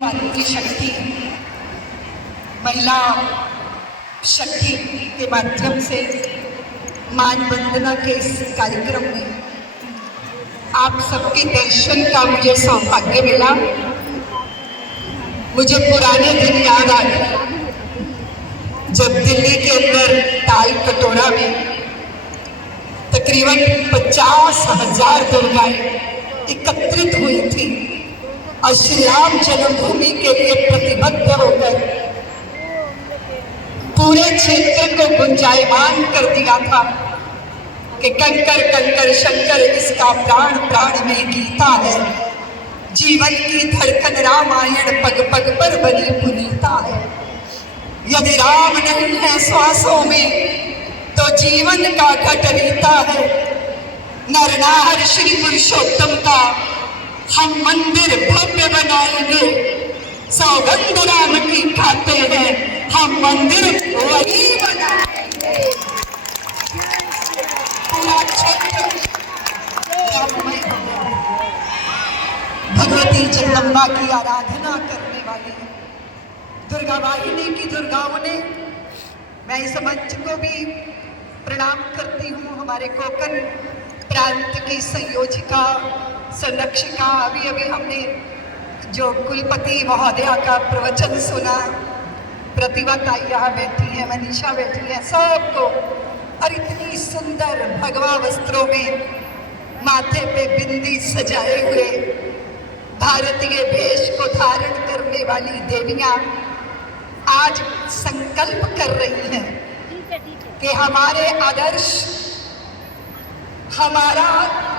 की शक्ति, महिला शक्ति के माध्यम से मान वंदना के इस कार्यक्रम में आप सबके दर्शन का मुझे सौभाग्य मिला। मुझे पुराने दिन याद आ गए जब दिल्ली के अंदर ताल कटोरा में तकरीबन 50,000 दुर्गाएं एकत्रित हुई थी और श्री राम जन्मभूमि के लिए प्रतिबद्ध होकर पूरे क्षेत्र को गुंजायमान कर दिया था कि कंकर कंकर शंकर इसका प्राण प्राण में गीता है, जीवन की धड़कन रामायण पग पग पर बनी पुनीता है। यदि राम नहीं है श्वासों में तो जीवन का घट रीता है। नर नार श्री पुरुषोत्तम का हम मंदिर भव्य बनाएंगे, सौगंध राम की खाते हैं हम मंदिर वही बनाएंगे। पूरा क्षेत्र राममय हो गया। भगवती जगदम्बा की आराधना करने वाली दुर्गा वाहिनी की दुर्गाओं ने, मैं इस मंच को भी प्रणाम करती हूँ। हमारे कोकण प्रांत की संयोजिका संरक्षिका, अभी अभी हमने जो कुलपति महोदया का प्रवचन सुना, प्रतिभा ताई यहाँ बैठी है, मनीषा बैठी है, सबको, और इतनी सुंदर भगवा वस्त्रों में माथे पे बिंदी सजाए हुए भारतीय वेश को धारण करने वाली देवियां आज संकल्प कर रही हैं कि हमारे आदर्श, हमारा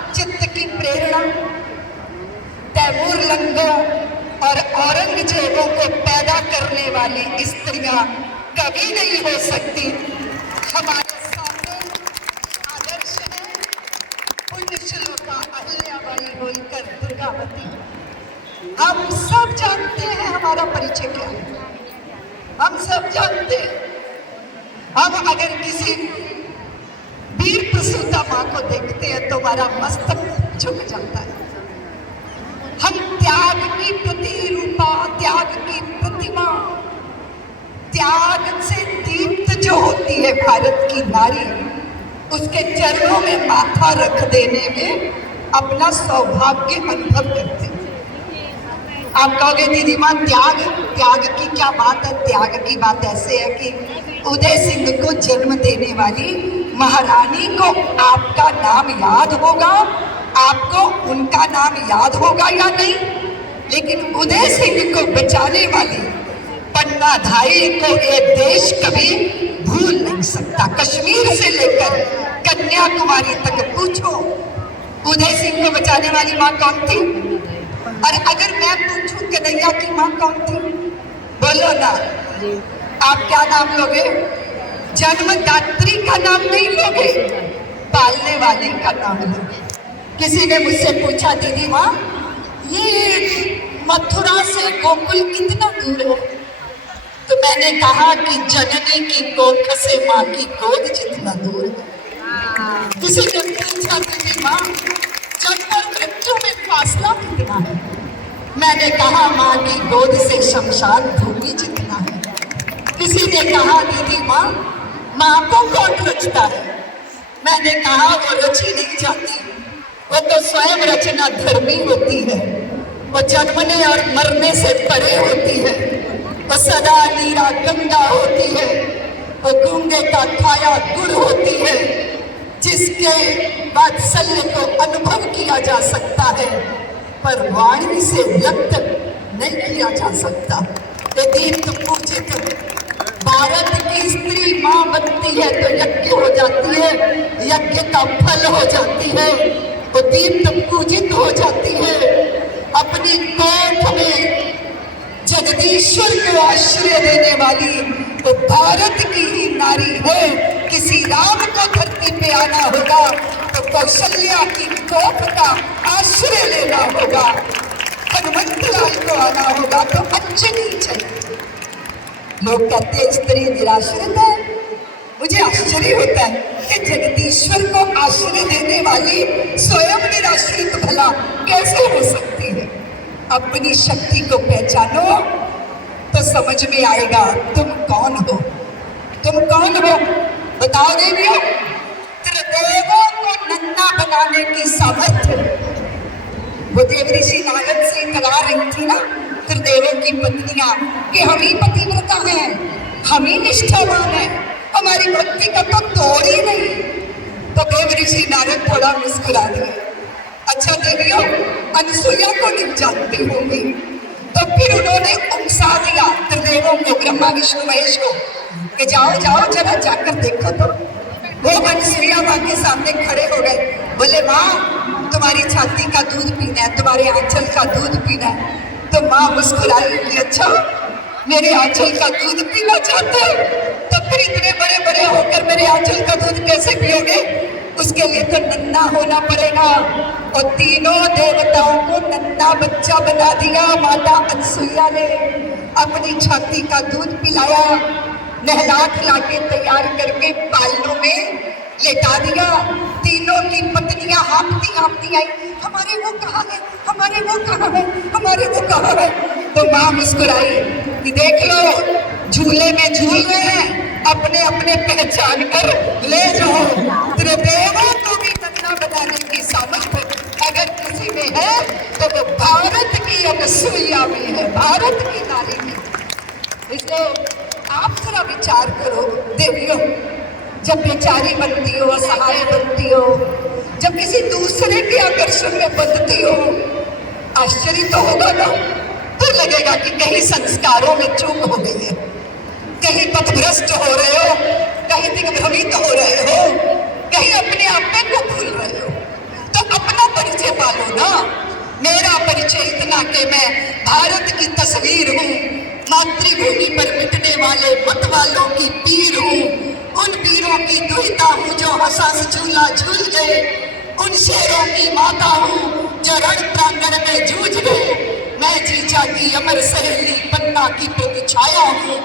चित्त की प्रेरणा तैमूर लंगों और औरंगजेबों को पैदा करने वाली स्त्रियां कभी नहीं हो सकती। हमारे सामने आदर्श है पुण्यश्लोका अहिल्याबाई होलकर दुर्गावती। हम सब जानते हैं हमारा परिचय क्या है, हम सब जानते हैं। हम अगर किसी वीर प्रसूता माँ को देखते हैं तो हमारा मस्तक झुक जाता है। हम त्याग की प्रतिरूपा, त्याग की प्रतिमा, त्याग से दीप्त जो होती है भारत की नारी, उसके चरणों में माथा रख देने में अपना सौभाग्य अनुभव करते हैं। आप कहोगे दीदी माँ त्याग, त्याग की क्या बात है? त्याग की बात ऐसे है कि उदय सिंह को जन्म देने वाली महारानी को आपका नाम याद होगा, आपको उनका नाम याद होगा या नहीं, लेकिन उदय सिंह को बचाने वाली पन्ना धाई को ये देश कभी भूल नहीं सकता। कश्मीर से लेकर कन्याकुमारी तक पूछो, उदय सिंह को बचाने वाली माँ कौन थी? और अगर मैं पूछूं कन्हैया की माँ कौन थी, बोलो ना। आप क्या नाम लोगे? जन्मदात्री का नाम नहीं लोगे, पालने वाली का नाम लोगे। किसी ने मुझसे पूछा दीदी माँ ये मथुरा से गोकुल कितना दूर है? तो मैंने कहा कि जननी की कोख से माँ की गोद जितना दूर है। किसी ने पूछा दीदी माँ जन्म और मृत्यु में फासला कितना है? मैंने कहा माँ की गोद से शमशान भूमि जितना है। किसी ने कहा दीदी माँ को कौन रचता है? मैंने कहा वो रची नहीं जाती, वो तो स्वयं रचना धर्मी होती है। वो जन्मने और मरने से परे होती है, वो सदा नीरा गंगा होती है, वो गूंगे का खाया गुड़ होती है, जिसके वात्सल्य को अनुभव किया जा सकता है पर वाणी से व्यक्त नहीं किया जा सकता। दीप्त पूजित भारत की स्त्री माँ बनती है तो यज्ञ हो जाती है, यज्ञ का फल हो जाती है, वो दीप्त पूजित हो जाती है। अपनी कोख में जगदीश्वर को आश्रय देने वाली तो भारत की ही नारी है। किसी राम को धरती पे आना होगा तो कौशल्या की कोख का आश्रय लेना होगा, हनुमंत लाल को आना होगा तो अंजनी चाहिए। लोग कहते हैं स्त्री निराश्रित है, मुझे आश्चर्य होता है कि जगदीश्वर को आश्रय देने वाली स्वयं निराश्रित भला कैसे हो सकती है? अपनी शक्ति को पहचानो तो समझ में आएगा तुम कौन हो। तुम कौन हो बताओ देवियों। त्रिदेवों को नन्ना बनाने की सामर्थ्य वो देव ऋषि नारद से करा रही थी ना, त्रिदेवों की पत्नियां, कि हम ही पतिव्रता हैं, हम ही निष्ठावान हैं, हमारी भक्ति का तो तोड़ ही नहीं। तो देव ऋषि नारद थोड़ा मुस्कुरा दिए। अच्छा देवियों, अनसुईया को नहीं जानती होंगी, तो फिर उन्होंने उकसा दिया त्रिदेवों को, ब्रह्मा विष्णु महेश को, कि जाओ जाओ जरा जाकर देखो। तो वो अनसुईया माँ के सामने खड़े हो गए, बोले माँ तुम्हारी छाती का दूध पीना है, तुम्हारे आंचल का दूध पीना है। तो माँ मुस्कुराई कि अच्छा मेरे आंचल का दूध पीना चाहते हो, तो फिर इतने बड़े बड़े होकर मेरे आंचल का दूध कैसे पियोगे? उसके लिए तो नन्ना होना पड़ेगा। और तीनों देवताओं को नन्ना बच्चा बना दिया। माता अनसुईया ने अपनी छाती का दूध पिलाया, नहला खिला के तैयार करके पालनों में लेटा दिया। तीनों की पत्नियां हाँफती हाँफती आई, हमारे वो कहाँ है, हमारे वो कहाँ है, हमारे वो कहाँ है। तो माँ मुस्कुराई कि देख लो झूले में झूल रहे हैं, अपने अपने पहचान कर ले जाओ। त्रिदेवों को भी नन्ना बनाने की सामर्थ्य अगर किसी में है तो वो भारत की अनसुईया में है, भारत की नारी में। इसलिए आप जरा विचार करो देवियों, जब बेचारी बनती हो, असहाय बनती हो, जब किसी दूसरे के आकर्षण में बंधती हो, आश्चर्य तो होगा ना। तो लगेगा कि कहीं संस्कारों में चूक हो गई है, कहीं पथभ्रष्ट हो रहे हो, कहीं दिग्भ्रमित हो रहे हो, कहीं अपने आप को भूल रहे हो। तो अपना परिचय पालो ना। मेरा परिचय इतना कि मैं भारत की तस्वीर हूँ, मातृभूमि पर मिटने वाले मत वालों की पीर हूँ, उन वीरों की दुहिता हूँ जो हंस झूला झूल गए, उन शेरों की माता हूँ जो रण प्रांगण में जूझ गए। मैं जीजा की अमर सहेली, पन्ना की प्रतिछाया हूँ,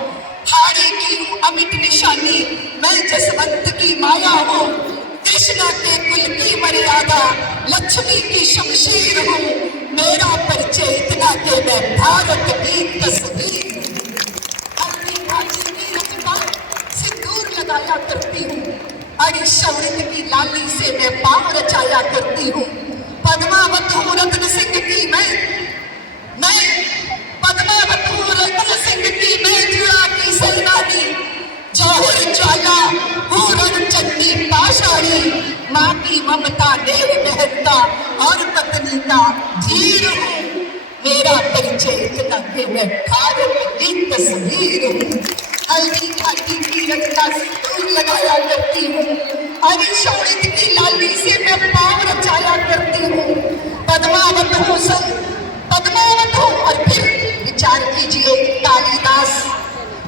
हाड़ी की हूँ अमिट निशानी, मैं जसवंत की माया हूँ, कृष्णा के कुल की मर्यादा, लक्ष्मी की शमशीर हूँ। मेरा परिचय इतना कि मैं भारत की तस्वीर, सिंदूर लगाया करती हूँ, अड़ी शौरित की लाली से मैं पाँव रचाया करती हूँ। पद्मावत हूँ रत्न सिंह की मैं पद्मावत हूँ रत्न सिंह की मैं, जुड़ा की सैनानी, जौहर ज्वाला हूँ रणचंडी पाषाणी, माँ की ममता नेह बहता और पत्नी का धीर हूँ। मेरा परिचय इतना कि मैं भारत की तस्वीर हूँ। हल्दी घाटी की रचना सिंदूर लगाया करती हूँ, अरे शौरित की लाली से मैं पाँव रचाया करती हूँ। पद्मावत हूँ पद्मावत हूँ। और फिर विचार कीजिए, कालिदास,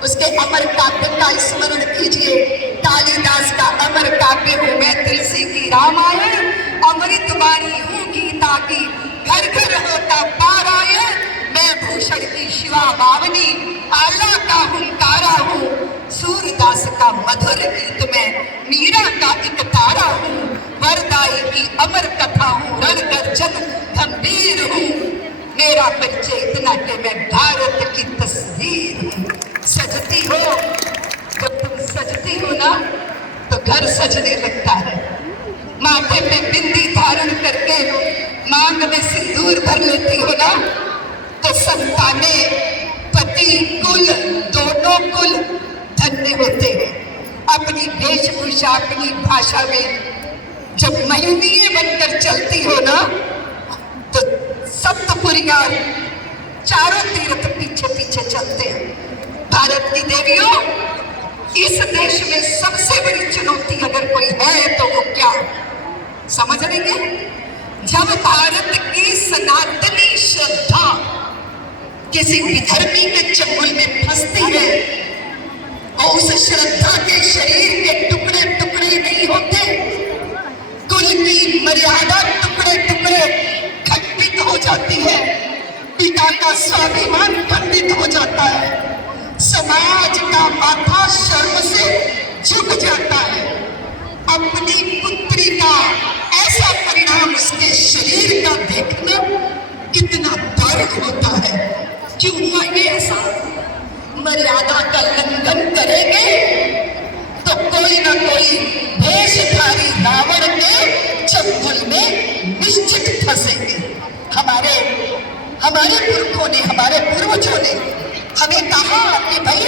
उसके अमर काव्य का स्मरण कीजिए। कालिदास का अमर काव्य हूँ मैं, तुलसी की रामायण, अमृतवाणी हूँ गीता की, घर घर होता पारायण, मैं भूषण की शिवा बावनी, आला का हुंकारा हूँ, सूरदास का मधुर गीत में मीरा का एक तारा हूँ, वरदाई की अमर कथा हूँ, रण गर्जन गंभीर हूँ। मेरा परिचय इतना कि मैं भारत की तस्वीर हूँ। सजती हो, जब तुम सजती हो ना तो घर सजने लगता है। माथे पे बिंदी धारण करके मांग में सिंदूर भर लेती हो ना तो संताने, पति, कुल, दोनों कुल धन्य होते हैं। अपनी वेशभूषा, अपनी भाषा में जब महिनीय बनकर चलती हो ना तो सप्तपुरियां चारों तीर्थ पीछे पीछे चलते हैं। भारत की देवियों, इस देश में सबसे बड़ी चुनौती अगर कोई है तो वो क्या समझ लेंगे? जब भारत की सनातनी श्रद्धा किसी विधर्मी के चंगुल में फंसती है और उस श्रद्धा के शरीर के टुकड़े टुकड़े नहीं होते, कुल की मर्यादा टुकड़े टुकड़े खंडित हो जाती है, पिता का स्वाभिमान खंडित हो जाता है, समाज का माथा शर्म से झुक जाता है। अपनी पुत्री का ऐसा परिणाम उसके शरीर का देखना कितना दारुण होता है। क्यों हुआ ये ऐसा? मर्यादा का उल्लंघन करेंगे तो कोई ना कोई भेषधारी रावण के चंगुल में निश्चित फंसेंगे। हमारे पुरखों ने, हमारे पूर्वजों ने हमें कहा कि भाई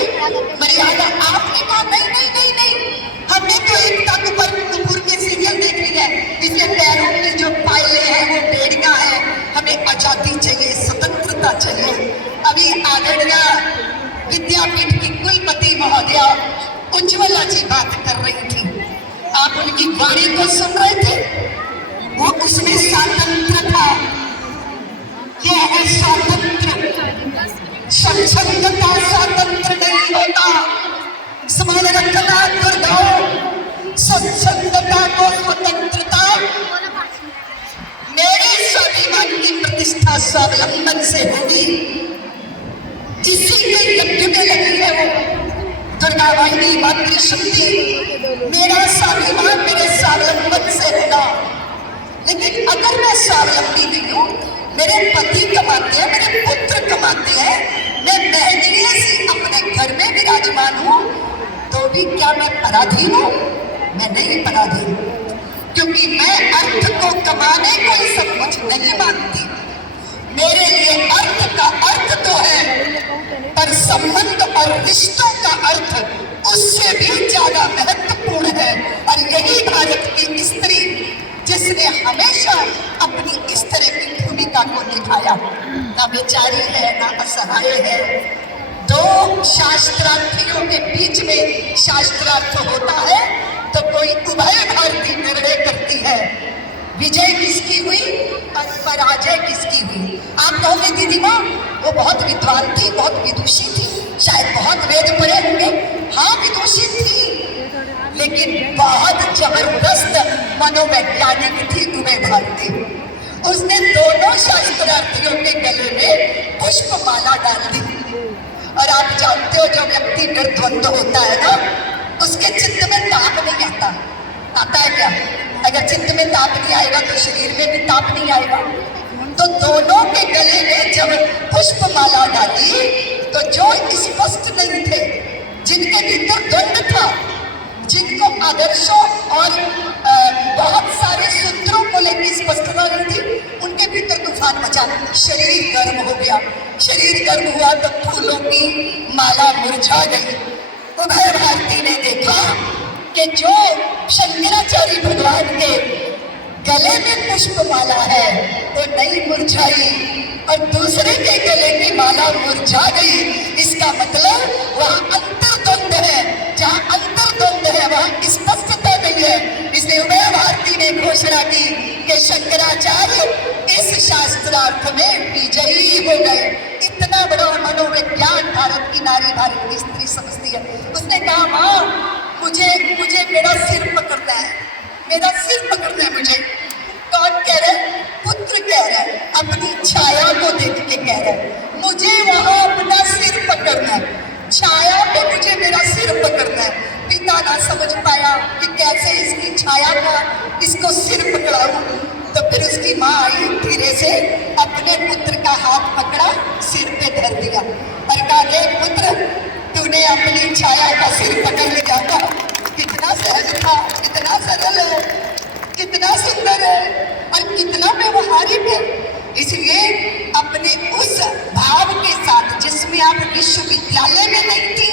मर्यादा, आपने कहा नहीं नहीं नहीं नहीं, हमने तो एकता कपूर के सीरियल देख लिया है, इसके पैरों की जो पायलें हैं वो बेड़ियां हैं, हमें आजादी चाहिए, स्वतंत्रता चाहिए। अभी आदरणीय विद्यापीठ की कुलपति महोदया उज्ज्वला जी बात कर रही थी, आप उनकी वाणी को सुन रहे थे, वो उसमें स्वातंत्र था। यह है स्वातंत्र, स्वच्छंदता स्वातंत्र नहीं होता। स्मरण रखना दुर्गाओं, स्वच्छंदता को स्वतंत्रता, मेरे स्वाभिमान की प्रतिष्ठा स्वावलंबन से होगी। जिसी के यज्ञ में लगी है वो दुर्गा वाहिनी मातृशक्ति, मेरा स्वाभिमान मेरे स्वावलंबन से होगा। लेकिन अगर मैं स्वावलंबी नहीं हूँ, मेरे पति कमाते हैं, मेरे पुत्र कमाते हैं, मैं महंगियों से अपने घर में विराजमान हूँ, तो भी क्या मैं पराधीन हूँ? मैं नहीं पराधीन, क्योंकि मैं अर्थ को कमाने को ही सब कुछ नहीं मानती। मेरे लिए अर्थ का अर्थ तो है, पर संबंध और रिश्तों का अर्थ उससे भी ज्यादा महत्वपूर्ण है। और यही भारत की स्त्री, जिसने हमेशा अपनी इस तरह की भूमिका को निभाया, ना बेचारी है ना असहाय है। दो शास्त्रार्थियों के बीच में शास्त्रार्थ होता है तो कोई उभय भारती निर्णय करती है, विजय किसकी हुई और पराजय किसकी हुई। आप कहोगे दीदी माँ वो बहुत विद्वान थी, बहुत विदुषी थी, शायद बहुत वेद पढ़े होंगे। हाँ विदुषी थी, लेकिन बहुत जबरदस्त मनोवैज्ञानिक थी उभय भारती। उसने दोनों शास्त्रार्थियों के गले में पुष्प माला डाल दी। और आप जानते हो जो व्यक्ति निर्द्वंद होता है ना, उसके चित्त में ताप नहीं आता। आता है क्या? अगर चित्त में ताप नहीं आएगा तो शरीर में भी ताप नहीं आएगा। तो दोनों के गले में जब पुष्प माला डाली तो जो स्पष्ट नहीं थे, जिनके भीतर द्वंद था, जिनको आदर्शों और बहुत सारे सूत्रों को लेकर स्पष्टता नहीं थी, उनके भीतर तूफान मचा, शरीर गर्म हो गया। शरीर गर्म हुआ तो फूलों की माला मुरझा गई। उभय भारती ने देखा कि जो शंकराचार्य भगवान के गले में पुष्प माला है वो नहीं मुरझाई और दूसरे के गले की माला मुरझा गई। इसका मतलब वहाँ अंतर्द्वंद है, जहाँ अंतर्द्वंद है वहाँ स्पष्टता नहीं है। इसलिए उभय भारती ने घोषणा की कि शंकराचार्य इस शास्त्रार्थ में विजयी हो गए। इतना बड़ा मनोविज्ञान भारत की नारी, भारत की स्त्री समझती है। उसने कहा माँ मुझे मेरा सिर पकड़ना है, मेरा सिर पकड़ना है मुझे। कौन कह रहा है? पुत्र कह रहा है, अपनी छाया को देख के कह रहा है मुझे वहां अपना सिर पकड़ना है, छाया पे मुझे मेरा सिर पकड़ना है। पिता ना समझ पाया कि कैसे इसकी छाया का इसको सिर पकड़ाऊं, तो फिर उसकी माँ आई, धीरे से अपने पुत्र का हाथ पकड़ा, सिर पे धर दिया और कहा देख पुत्र तूने अपनी छाया का सिर पकड़ लिया था। कितना सहज था, कितना सरल है, कितना सुंदर है और कितना व्यवहारिक है। इसलिए अपने उस भाव के साथ जिसमें आप विश्वविद्यालय में नहीं थी,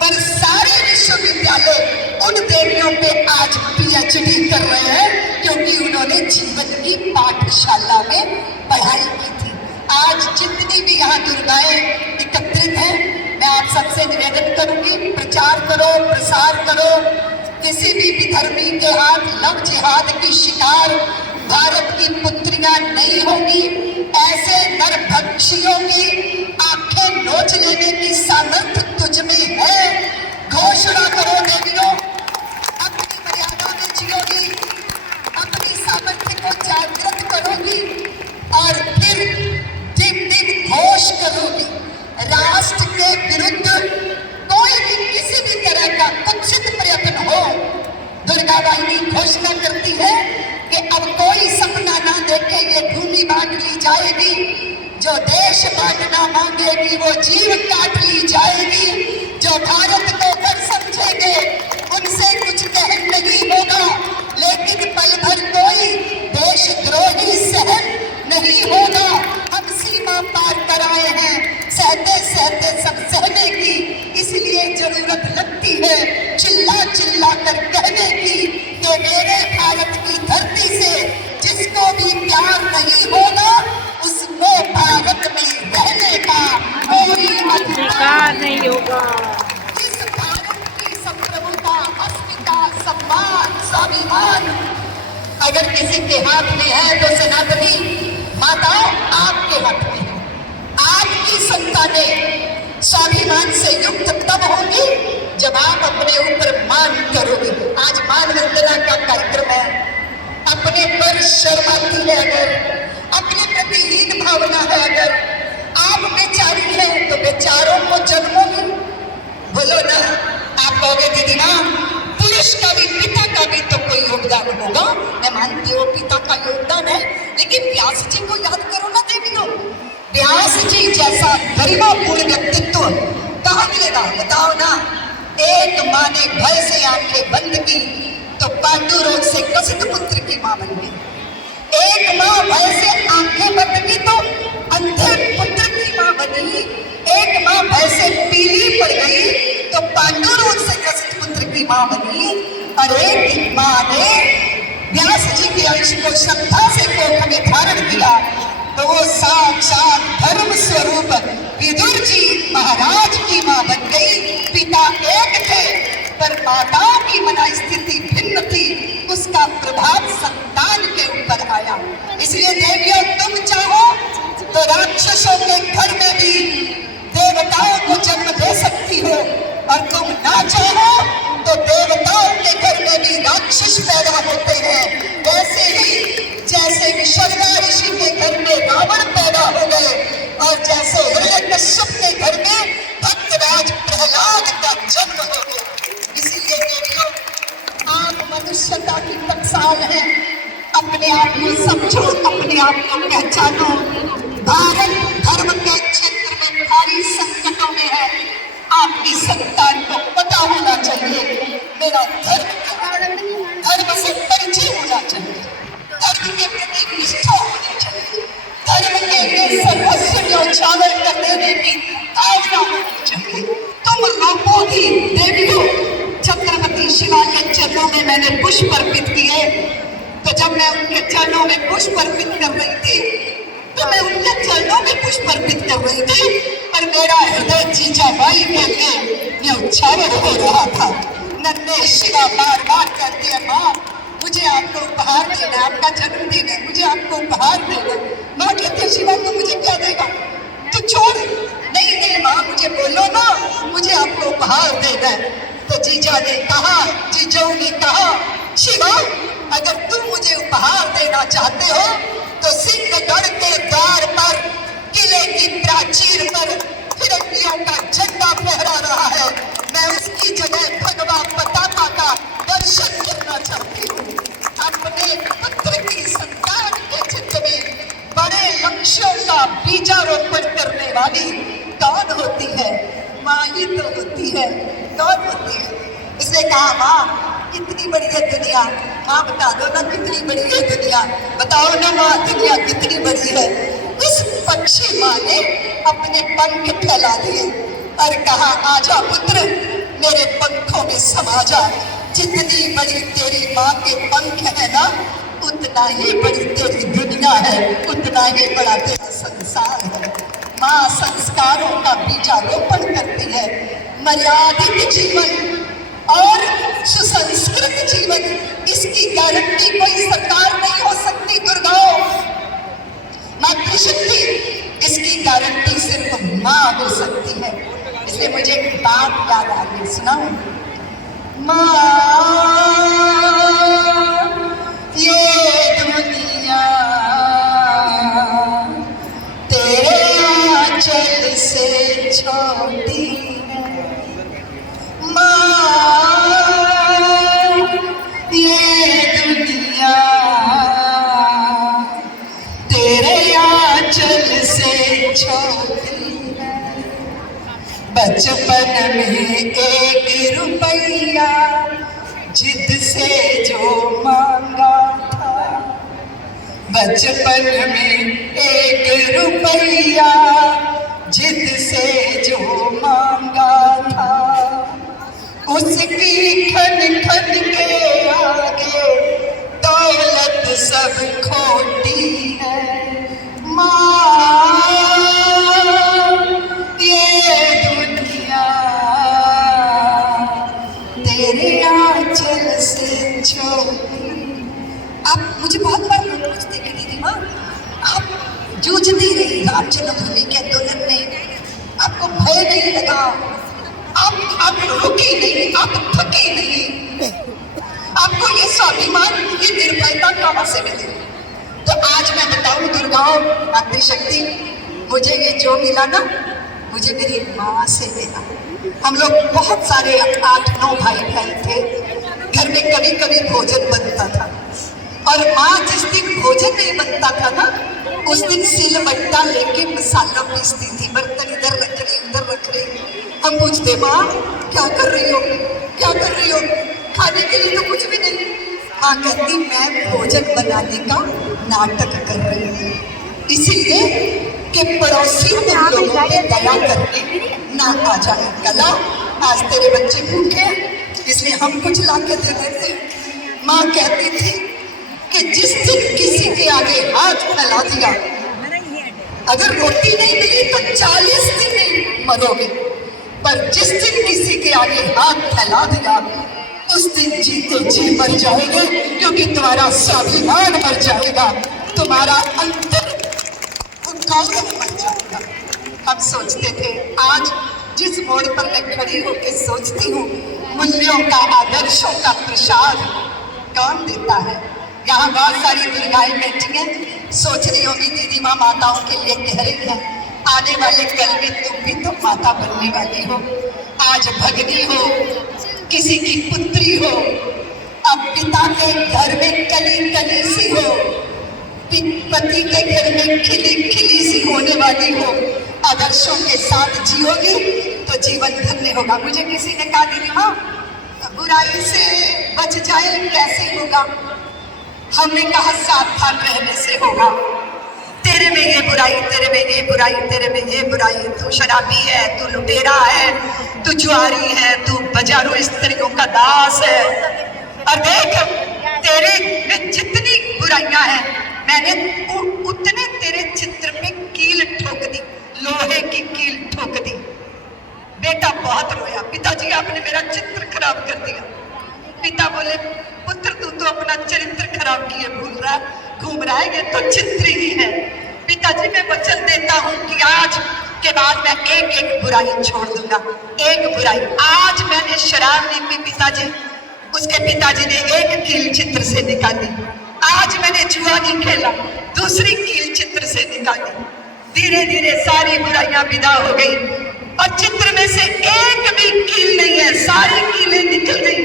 पर सारे विश्वविद्यालय उन देवियों पे आज PhD कर रहे हैं क्योंकि उन्होंने जीवन की पाठशाला में पढ़ाई की थी। आज जितनी भी यहाँ दुर्गाएं एकत्रित हैं, मैं आप सबसे निवेदन करूंगी प्रचार करो, प्रसार करो। किसी भी विधर्मी के हाथ लव जिहाद की शिकार भारत की पुत्रियां नहीं होगी। ऐसे नरभक्षियों की आंखें नोच लेने की सामर्थ्य तुझ में है। घोषणा करो देवियों, अपनी मर्यादा में जियोगी, अपनी सामर्थ्य को जागृत करोगी और फिर दिन दिन घोष करोगी। राष्ट्र के विरुद्ध कोई भी किसी भी तरह का कुत्सित प्रयत्न हो, दुर्गा वाहिनी घोषणा करती है कि अब कोई सपना ना देखे ये भूमि बांट ली जाएगी। जो देश बांटना मांगेगी वो जीव काट ली जाएगी। जो भारत को घर समझेंगे उनसे कुछ कहन नहीं होगा, लेकिन पल भर कोई देशद्रोही सहन नहीं होगा। हम सीमा पार कर आए हैं सहते सहते सब सहने की, इसलिए जरूरत लगती है चिल्ला चिल्ला कर कहने की कि मेरे भारत की धरती से जिसको भी प्यार नहीं होगा उसको भारत में रहने का कोई अधिकार नहीं होगा। इस भारत की संप्रभुता, अस्मिता, सम्मान, स्वाभिमान अगर किसी के हाथ में है तो सनातनी माताओं आपके हाथ में है। आपकी संतानें स्वाभिमान से युक्त तब होंगी जब आप अपने ऊपर मान करोगे। आज मान वंदना का कार्यक्रम है, अपने पर शर्म आती है, अगर अपने प्रति हीन भावना है, अगर आप बेचारी हैं तो बेचारों को जन्मोगी। बोलो ना, आप कहोगे दीदी ना पुरुष का भी पिता का भी तो कोई योगदान होगा। मैं मानती हूँ पिता का योगदान है, लेकिन व्यास जी को याद करो ना देवियों। व्यास जी जैसा गरिमापूर्ण व्यक्तित्व कहाँ मिलेगा बताओ ना। एक माँ ने भय से आंखें बंद की तो पांडु रोग से ग्रसित पुत्र की माँ बन गई। एक माँ भय से आंखें बंद की तो अंधे पुत्र की माँ बनी। एक माँ भय से पीली पड़ गई तो पांडु रोग से ग्रसित पुत्र की माँ बनी। और एक माँ ने व्यास जी के अंश को श्रद्धा से कोख में धारण किया तो वो साक्षात धर्म स्वरूप विदुर जी महाराज की माँ बन गई। पिता एक थे पर माताओं की मना स्थिति भिन्न थी, उसका प्रभाव संतान के ऊपर आया। इसलिए देवियों तुम चाहो तो राक्षसों के घर में भी देवताओं को जन्म दे सकती हो, और तुम ना चाहो तो देवताओं के घर में भी राक्षस पैदा होते हैं। वैसे ही जैसे विशर्वा ऋषि के घर में रावण पैदा हो गए और जैसे हिरण्यकश्यप के घर में भक्तराज प्रहलाद का जन्म हो गया। इसीलिए देवियों आप मनुष्यता की टकसाल है, अपने आप को समझो, अपने आप को पहचानो। भारत धर्म के क्षेत्र में भारी संकटों में है। आपकी संतान को पता होना चाहिए मेरा धर्म क्या है, धर्म से परिचय होना चाहिए, धर्म के प्रति निष्ठा होनी चाहिए, धर्म के लिए सर्वस्व न्यौछावर कर देने की भावना होनी चाहिए। तुम रोपोगी देवियों। छत्रपति शिवा के चरणों में मैंने पुष्प अर्पित किए, तो जब मैं उनके चरणों में पुष्प अर्पित कर रही थी तो मैं उनके चरणों में पुष्प अर्पित कर रही थी, पर मेरा हृदय जीजाबाई के लिए न्यौछावर हो रहा था। नन्हे शिवा बार बार कहती है माँ मुझे आपको उपहार देना, आपका जन्मदिन है, मुझे आपको उपहार देना। माँ कहती है शिवा तू मुझे क्या देगा, तू छोड़। नहीं नहीं माँ मुझे बोलो ना, मुझे आपको उपहार देना है। तो जीजा ने कहा, जीजाऊ ने कहा शिवा अगर तुम मुझे उपहार देना चाहते हो तो सिंहगढ़ के द्वार पर किले की प्राचीर पर फिरंगियों का झंडा फहरा रहा है, मैं उसकी जगह भगवा पताका का दर्शन करना चाहती हूँ। अपने पुत्र की संतान के चित्त में बड़े लक्ष्यों का बीजारोपण करने वाली कौन होती है? माँ ही तो होती है। कौन होती है? इसने कहा माँ कितनी बड़ी है दुनिया, माँ बता दो ना कितनी बड़ी है दुनिया, बताओ ना माँ दुनिया कितनी बड़ी है। इस पक्षी माँ ने अपने पंख फैला दिए और कहा आजा पुत्र मेरे पंखों में समा जा। जितनी बड़ी तेरी माँ के पंख है ना उतना ही बड़ी तेरी दुनिया है, उतना ही बड़ा तेरा संसार है। माँ संस्कारों का बीजारोपण करती है। मर्यादित जीवन और सुसंस्कृत जीवन, इसकी गारंटी कोई सरकार नहीं हो सकती। दुर्गाओं मातृशक्ति, इसकी गारंटी सिर्फ माँ हो सकती है। इसलिए मुझे एक बात याद आ गई, सुनाऊं? माँ ये दुनिया तेरे आंचल से छोटी है। माँ ये दुनिया तेरे आंचल से छोटी है। बचपन में 1 रुपया जिद से जो मांगा था, बचपन में 1 रुपया जिद से जो मांगा था, उसकी खन खन के आगे दौलत सब खोटी है। माँ ये दुनिया तेरे आंचल से छोटी। आप मुझे बहुत बार पूछते कि दीदी माँ आप जूझती रही राम जन्मभूमि के आंदोलन में, आपको भय नहीं लगा, आप रुकी नहीं, आप थकी नहीं, आपको ये स्वाभिमान, ये निर्भयता कहाँ से मिली? तो आज मैं बताऊं दुर्गाओं मातृशक्ति, मुझे ये जो मिला ना, मुझे मेरी माँ से मिला। हम लोग बहुत सारे 8-9 भाई बहन थे, घर में कभी कभी भोजन बनता था, और माँ जिस दिन भोजन नहीं बनता था ना, उस दिन सिलबट्टा लेके मसाला पीसती थी, बर्तन इधर रख रही उधर रख रही। हम पूछते माँ क्या कर रही हो, क्या कर रही हो? खाने के लिए तो कुछ भी नहीं। माँ कहती मैं भोजन बनाने का नाटक कर रही हूँ, इसीलिए कि पड़ोसी तुम लोगों पे दया करके ना आ जाए। गला आज तेरे बच्चे भूखे इसलिए हम कुछ ला के दे देते। माँ कहती थी कि जिस दिन किसी के आगे हाथ फैला दिया, अगर रोटी नहीं मिली तो 40 दिन नहीं मरोगे, पर जिस दिन किसी के आगे हाथ फैला दिया उस दिन जीते जी मर जाएंगे, क्योंकि तुम्हारा स्वाभिमान मर जाएगा, तुम्हारा अंतर गौरव मर जाएगा। हम सोचते थे, आज जिस मोड़ पर मैं खड़ी होकर सोचती हूँ, मूल्यों का आदर्शों का प्रसाद कौन देता है? यहाँ बहुत सारी दुर्गाएं बैठी हैं, सोच रही होगी दीदी माँ माताओं के लिए कह रही है, आने वाले कल में तुम भी तो माता बनने वाली हो। आज भगनी हो, किसी की पुत्री हो, अब पिता के घर में कली कली सी हो, पति के घर में खिली खिली सी होने वाली हो, आदर्शों के साथ जियोगी तो जीवन धन्य होगा। मुझे किसी ने कहा दीदी माँ बुराई से बच जाए कैसे होगा? हमने कहा सावधान रहने से होगा। तेरे में ये बुराई, तेरे में ये बुराई, तेरे में ये बुराई, तू शराबी है, तू लुटेरा है, तू जुआरी है, तू बाजारू स्त्रियों का दास है। और देख तेरे में जितनी बुराइयां हैं, मैंने उतने तेरे चित्र में कील ठोक दी, लोहे की कील ठोक दी। बेटा बहुत रोया, पिताजी आपने मेरा चित्र खराब कर दिया। पिता बोले पुत्र तू तो अपना चरित्र खराब किए घूम रहा है, ये तो चित्र ही है। पिताजी मैं वचन देता हूँ कि आज के बाद मैं एक एक बुराई छोड़ दूंगा, एक बुराई। आज मैंने शराब नहीं पी पिताजी, उसके पिताजी ने एक कील चित्र से निकाली। आज मैंने जुआ नहीं खेला, दूसरी कील चित्र से निकाली। धीरे धीरे सारी बुराइयां विदा हो गई और चित्र में से एक भी कील नहीं है, सारी कीलें निकल गई।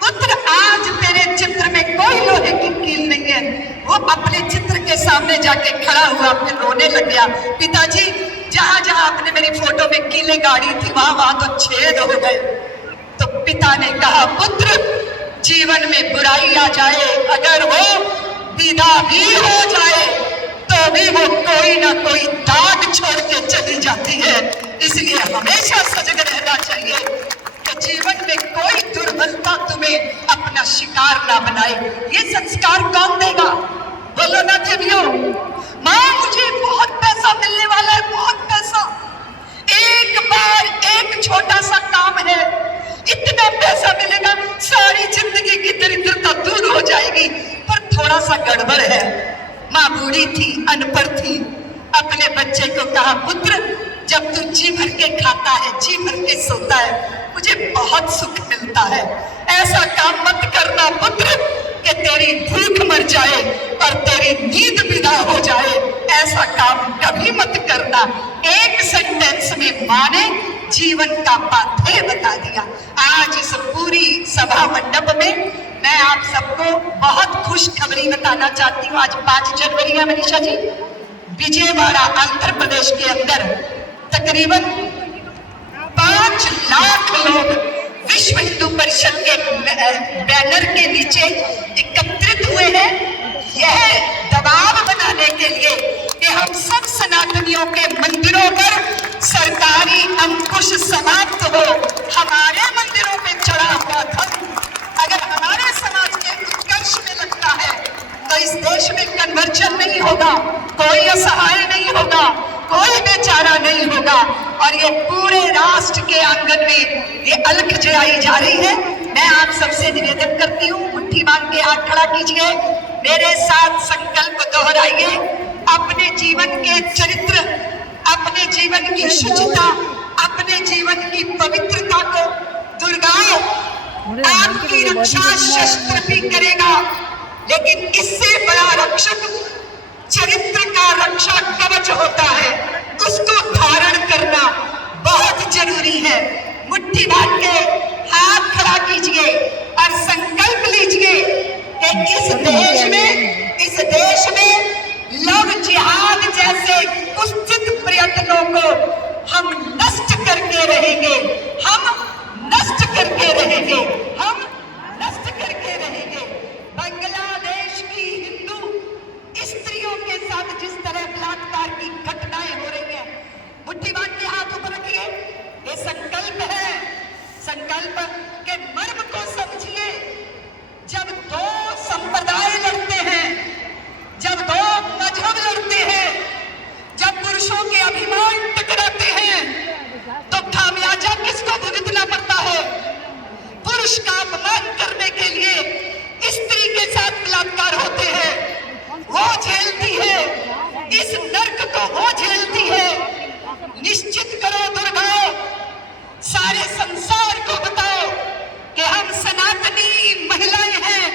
पुत्र आज तेरे चित्र में कोई लोहे की कील नहीं है। वो अपने चित्र के सामने जाके खड़ा हुआ, फिर रोने लग गया। पिताजी जहां जहां आपने मेरी फोटो में कीलें गाड़ी थी वहां वहां तो छेद हो गए। तो पिता ने कहा पुत्र जीवन में बुराई आ जाए, अगर वो विदा भी हो जाए तो भी वो कोई ना कोई दाग छोड़ के चली जाती है। इसलिए हमेशा सजग रहना चाहिए कि जीवन में कोई दुर्बलता तुम्हें अपना शिकार ना बनाए। ये संस्कार कौन देगा? बोलो ना देवियों। माँ मुझे बहुत पैसा मिलने वाला है, बहुत पैसा। एक बार एक छोटा सा काम है, इतना पैसा मिलेगा सारी जिंदगी की दरिद्रता दूर हो जाएगी। पर थोड़ा सा गड़बड़ है। माँ बूढ़ी थी, अनपढ़ थी, अपने बच्चे को कहा पुत्र जब तू जी भर के खाता है, जी भर के सोता है, मुझे बहुत सुख मिलता है। ऐसा काम मत करना पुत्र कि तेरी भूख मर जाए और तेरी नींद विदा हो जाए। ऐसा काम कभी मत करना। एक सेंटेंस में माँ ने जीवन का पाथेय बता दिया। आज इस पूरी सभा मंडप में मैं आप सबको बहुत खुशखबरी बताना चाहती हूँ। आज 5 जनवरी है मनीषा जी, विजयवाड़ा आंध्र प्रदेश के अंदर तकरीबन 5 लाख लोग विश्व हिंदू परिषद के बैनर के नीचे एकत्रित हुए हैं। यह दबाव बनाने के लिए कि हम सब सनातनियों के मंदिरों पर सरकारी अंकुश समाप्त हो। हमारे मंदिरों पे चढ़ा हुआ धर्म अगर हमारे समाज के उत्कर्ष में लगता है तो इस देश में कन्वर्जन नहीं होगा, कोई असहाय नहीं होगा, कोई बेचारा नहीं होगा। और ये पूरे राष्ट्र के आंगन में ये अलख जलाई जा रही है। मैं आप सबसे निवेदन करती हूँ, मुट्ठी बांध के हाथ खड़ा कीजिए, मेरे साथ संकल्प दोहराइए। अपने जीवन के चरित्र, अपने जीवन की शुचिता, अपने जीवन की पवित्रता को दुर्गा आपकी रक्षा शस्त्र भी करेगा, लेकिन इससे बड़ा रक्षक चरित्र का रक्षा कवच होता है, उसको धारण करना बहुत जरूरी है। मुट्ठी बांध के हाथ खड़ा कीजिए और संकल्प लीजिए कि इस देश में लव जिहाद जैसे कुत्सित प्रयत्नों को हम नष्ट करके रहेंगे, हम नष्ट करके रहेंगे, हम नष्ट करके रहेंगे। बांग्लादेश की हिंदू स्त्रियों के साथ जिस तरह बलात्कार की घटनाएं हो रही हैं, मुट्ठी बांध के हाथ ऊपर रखिए। ये संकल्प है, संकल्प के मर्म को समझिए। जब 2 संप्रदाय लड़ते हैं, जब 2 मजहब लड़ते हैं, जब पुरुषों के अभिमान टकराते हैं, तो खामियाजा किसको भुगतना पड़ता है? पुरुष का अपमान करने के लिए स्त्री के साथ बलात्कार होते हैं, वो झेलती है, इस नर्क को वो झेलती है। निश्चित करो दुर्गा, सारे संसार को बताओ कि हम सनातनी महिलाएं हैं,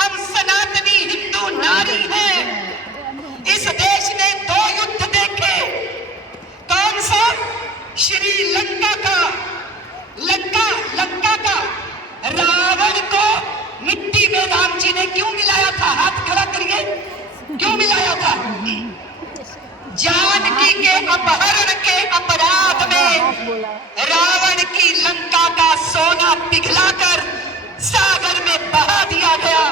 हम सनातनी हिंदू नारी हैं। इस देश ने 2 युद्ध देखे, कौन सा? श्रीलंका का, लंका का रावण को मिट्टी में राम जी ने क्यों मिलाया था? हाथ खड़ा करिए, क्यों मिलाया था? जानकी के अपहरण के अपराध में रावण की लंका का सोना पिघलाकर सागर में बहा दिया गया।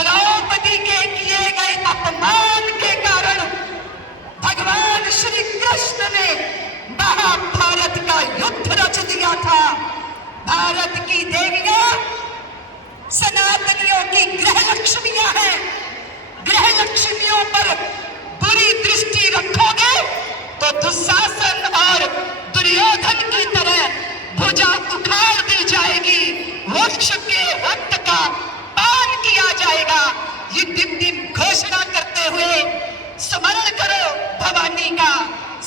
द्रौपदी के किए गए अपमान के कारण भगवान श्री कृष्ण ने महाभारत का युद्ध रच दिया था। भारत की देवियां सनातनियों की गृह लक्ष्मियां हैं। गृह लक्ष्मियों पर बुरी दृष्टि रखोगे तो दुशासन और दुर्योधन की तरह भुजा उखाड़ दी जाएगी, वृक्ष के रक्त का पान किया जाएगा। ये दिन घोषणा करते हुए स्मरण करो भवानी का,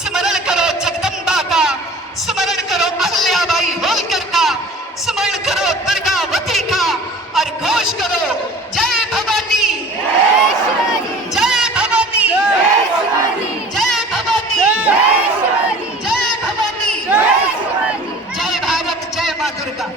स्मरण करो जगदम्बा का, स्मरण करो अहल्याबाई होलकर का, स्मरण करो दुर्गावती का और घोष करो जय भवानी, जय भवानी, जय भवानी, जय भवानी, जय भारत, जय मां दुर्गा।